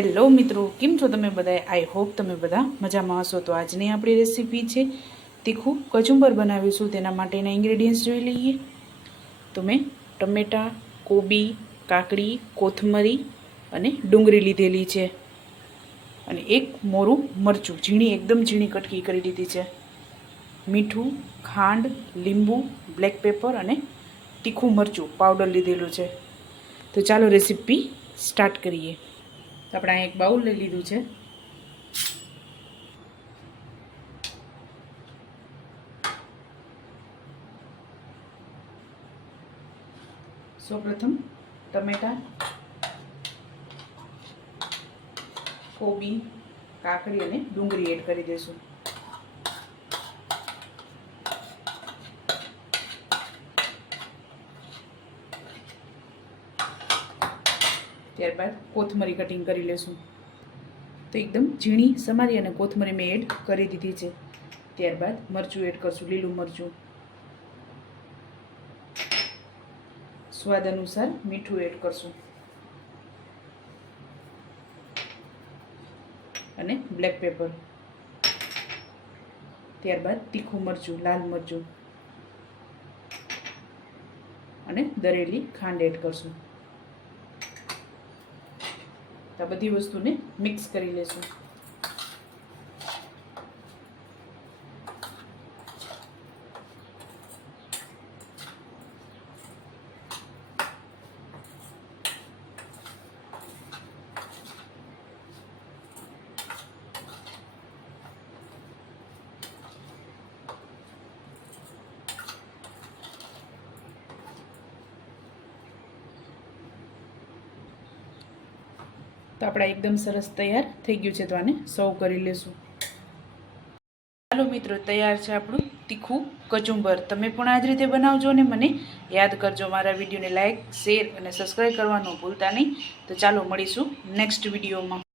Hello મિત્રો, કેમ છો તમે બધા? આઈ હોપ તમે બધા મજામાં હશો. તો આજની આપણી રેસીપી છે તીખું કચુંબર બનાવીશું. તેના માટેના ઇન્ગ્રેડિયન્ટ્સ જોઈ લઈએ. તો મેં ટમેટાં, કોબી, કાકડી, કોથમરી અને ડુંગળી લીધેલી છે. અને એક મોરું મરચું, ઝીણી, એકદમ ઝીણી કટકી કરી દીધી છે. મીઠું, ખાંડ, લીંબુ બ્લેક પેપર અને તીખું મરચું પાવડર લીધેલું છે. તો ચાલો રેસીપી સ્ટાર્ટ કરીએ. તો આપણે અહીં એક બાઉલ લઈ લીધું છે. સૌપ્રથમ ટમેટા, કોબી, કાકડી અને ડુંગળી એડ કરી દઈશું. ત્યારબાદ કોથમરી કટિંગ કરી લેશું. તો એકદમ ઝીણી સમારી અને કોથમરી મેં એડ કરી દીધી છે. ત્યારબાદ મરચું એડ કરશું, લીલું મરચું. સ્વાદ અનુસાર મીઠું એડ કરશું. અને બ્લેક પેપર ત્યારબાદ તીખું મરચું, લાલ મરચું. અને દરેલી ખાંડ એડ કરશું. આ બધી વસ્તુને મિક્સ કરી લેશું. તો આપણા એકદમ સરસ તૈયાર થઈ ગયું છે તો આને સર્વ કરી લેશું. ચાલો મિત્રો, તૈયાર છે આપણું તીખું કચુંબર. તમે પણ આ જ રીતે બનાવજો અને મને યાદ કરજો મારા વિડીયોને લાઇક શેર અને સબસ્ક્રાઈબ કરવાનું ભૂલતા નહીં. તો ચાલો મળીશું નેક્સ્ટ વિડીયોમાં.